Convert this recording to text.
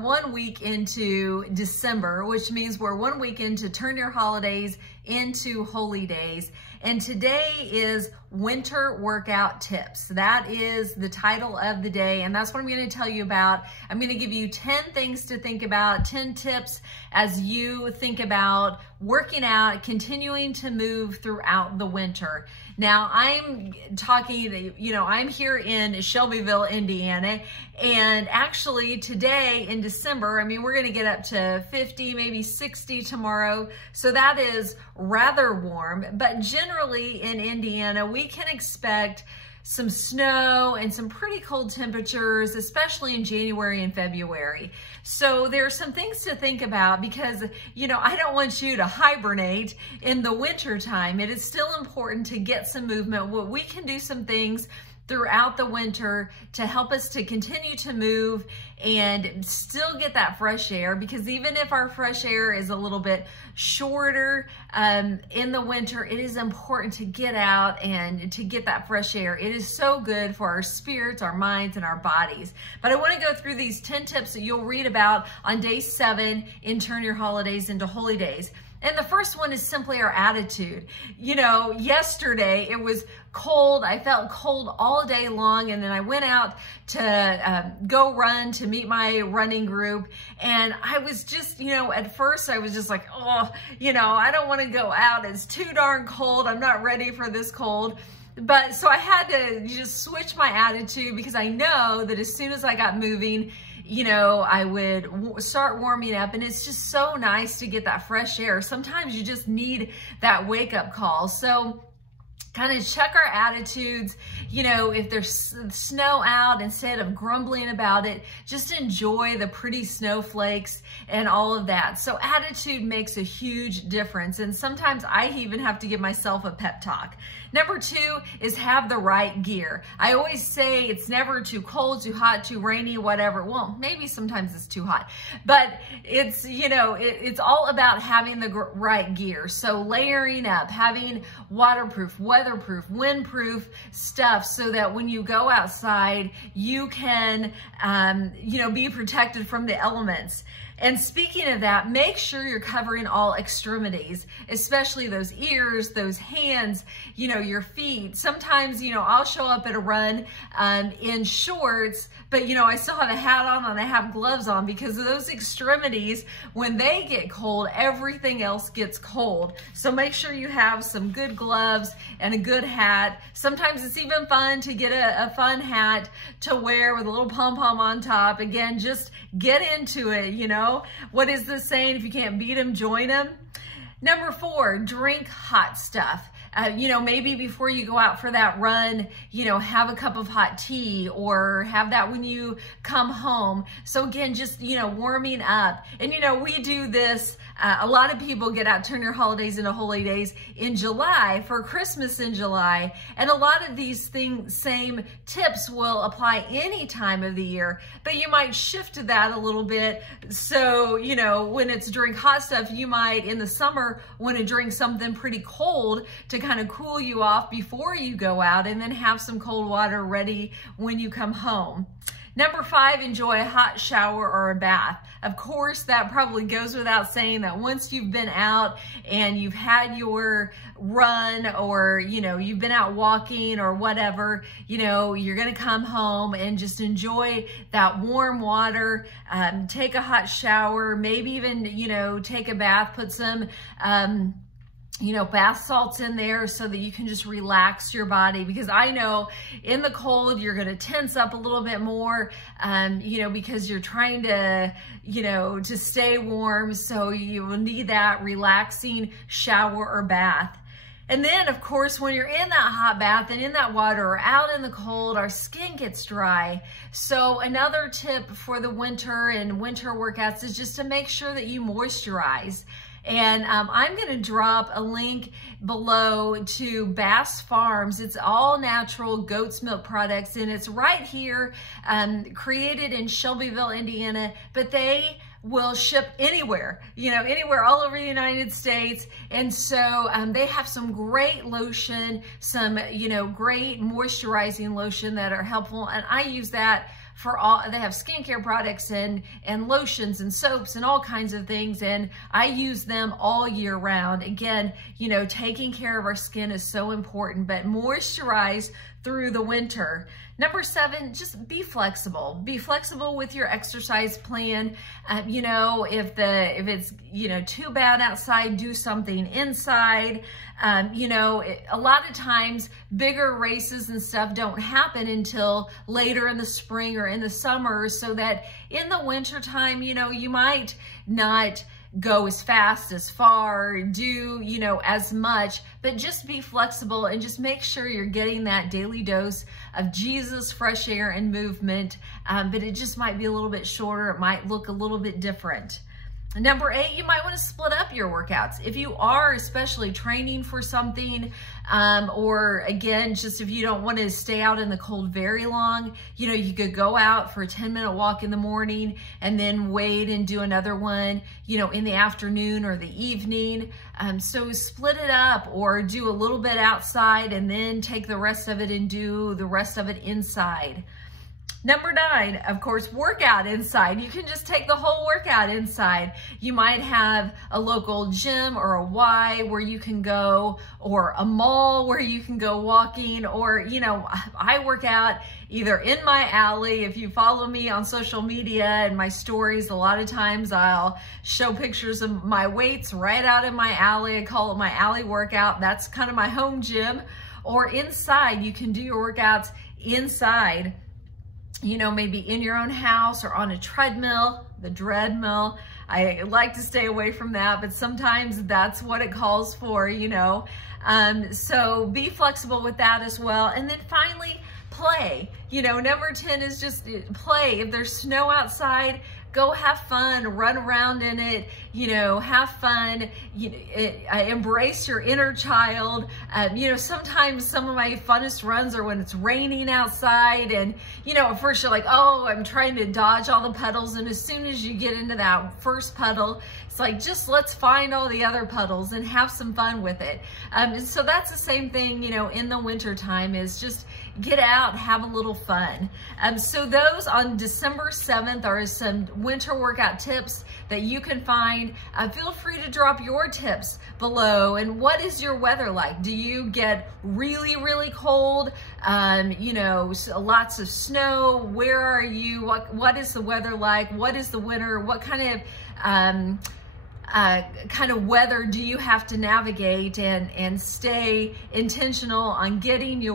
1 week into December, which means we're 1 week into Turn Your Holidays into Holy Days. And today is Winter Workout Tips. That is the title of the day, and that's what I'm going to tell you about. I'm going to give you 10 things to think about, 10 tips as you think about working out, continuing to move throughout the winter. Now, I'm talking, I'm here in Shelbyville, Indiana, and actually today in December, we're going to get up to 50, maybe 60 tomorrow, so that is rather warm. But generally in Indiana, we can expect some snow and some pretty cold temperatures, especially in January and February. So there are some things to think about because, I don't want you to hibernate in the winter time. It is still important to get some movement. We can do some things throughout the winter to help us to continue to move and still get that fresh air, because even if our fresh air is a little bit shorter in the winter, it is important to get out and to get that fresh air. It is so good for our spirits, our minds, and our bodies. But I want to go through these 10 tips that you'll read about on day 7 in Turn Your Holidays into Holy Days. And the first one is simply our attitude. Yesterday it was cold. I felt cold all day long, and then I went out to go run to meet my running group, and I was just, at first I was just like, I don't want to go out. It's too darn cold. I'm not ready for this cold. But so I had to just switch my attitude, because I know that as soon as I got moving, I would start warming up, and it's just so nice to get that fresh air. Sometimes you just need that wake-up call. So kind of check our attitudes. If there's snow out, instead of grumbling about it, just enjoy the pretty snowflakes and all of that. So attitude makes a huge difference. And sometimes I even have to give myself a pep talk. Number 2 is have the right gear. I always say it's never too cold, too hot, too rainy, whatever. Well, maybe sometimes it's too hot, but it's, it's all about having the right gear. So layering up, having waterproof, weatherproof, windproof stuff, so that when you go outside, you can, be protected from the elements. And speaking of that, make sure you're covering all extremities, especially those ears, those hands, your feet. Sometimes, I'll show up at a run in shorts, but, I still have a hat on and I have gloves on, because of those extremities. When they get cold, everything else gets cold. So make sure you have some good gloves and a good hat. Sometimes it's even fun to get a fun hat to wear with a little pom-pom on top. Again, just get into it, What is the saying? If you can't beat them, join them. Number 4, drink hot stuff. Maybe before you go out for that run, have a cup of hot tea, or have that when you come home. So again, just, warming up. And, we do this. A lot of people get out Turn Your Holidays into Holy Days in July, for Christmas in July. And a lot of these same tips will apply any time of the year, but you might shift that a little bit. So, when it's drink hot stuff, you might in the summer want to drink something pretty cold to kind of cool you off before you go out, and then have some cold water ready when you come home. Number 5, enjoy a hot shower or a bath. Of course, that probably goes without saying that once you've been out and you've had your run, or, you've been out walking or whatever, you're going to come home and just enjoy that warm water, take a hot shower, maybe even, take a bath, put some, bath salts in there so that you can just relax your body, because I know in the cold you're going to tense up a little bit more, because you're trying to, to stay warm. So you will need that relaxing shower or bath. And then, of course, when you're in that hot bath and in that water or out in the cold, our skin gets dry. So another tip for the winter and winter workouts is just to make sure that you moisturize. And I'm going to drop a link below to Bass Farms. It's all natural goat's milk products, and it's right here, created in Shelbyville, Indiana, but they will ship anywhere, anywhere all over the United States. And so they have some great lotion, some, great moisturizing lotion that are helpful. And I use that for all, they have skincare products and lotions and soaps and all kinds of things. And I use them all year round. Again, you know, taking care of our skin is so important, but moisturize through the winter. Number 7, just be flexible. Be flexible with your exercise plan. You know, if it's, you know, too bad outside, do something inside. You know, a lot of times bigger races and stuff don't happen until later in the spring or in the summer, so that in the winter time, you know, you might not go as fast, as far, do, you know, as much, but just be flexible and just make sure you're getting that daily dose of Jesus, fresh air, and movement. But it just might be a little bit shorter. It might look a little bit different. Number 8, you might want to split up your workouts. If you are especially training for something, or again, just if you don't want to stay out in the cold very long, you know, you could go out for a 10-minute walk in the morning and then wait and do another one, you know, in the afternoon or the evening. So split it up, or do a little bit outside and then take the rest of it and do the rest of it inside. Number 9, of course, workout inside. You can just take the whole workout inside. You might have a local gym or a Y where you can go, or a mall where you can go walking, or, you know, I work out either in my alley. If you follow me on social media and my stories, a lot of times I'll show pictures of my weights right out in my alley. I call it my alley workout. That's kind of my home gym. Or inside, you can do your workouts inside. You know, maybe in your own house or on a treadmill, the treadmill. I like to stay away from that, but sometimes that's what it calls for, you know. So be flexible with that as well. And then finally, play. You know, number 10 is just play. If there's snow outside, go have fun, run around in it, you know, have fun, you know, embrace your inner child. You know, sometimes some of my funnest runs are when it's raining outside, and, you know, at first you're like, oh, I'm trying to dodge all the puddles, and as soon as you get into that first puddle, it's like, just let's find all the other puddles and have some fun with it. And so that's the same thing, you know, in the winter time, is just get out, have a little fun. So those on December 7th are some winter workout tips that you can find. Feel free to drop your tips below. And what is your weather like? Do you get really, really cold? You know, lots of snow? Where are you? What is the weather like? What is the winter? What kind of weather do you have to navigate and stay intentional on getting your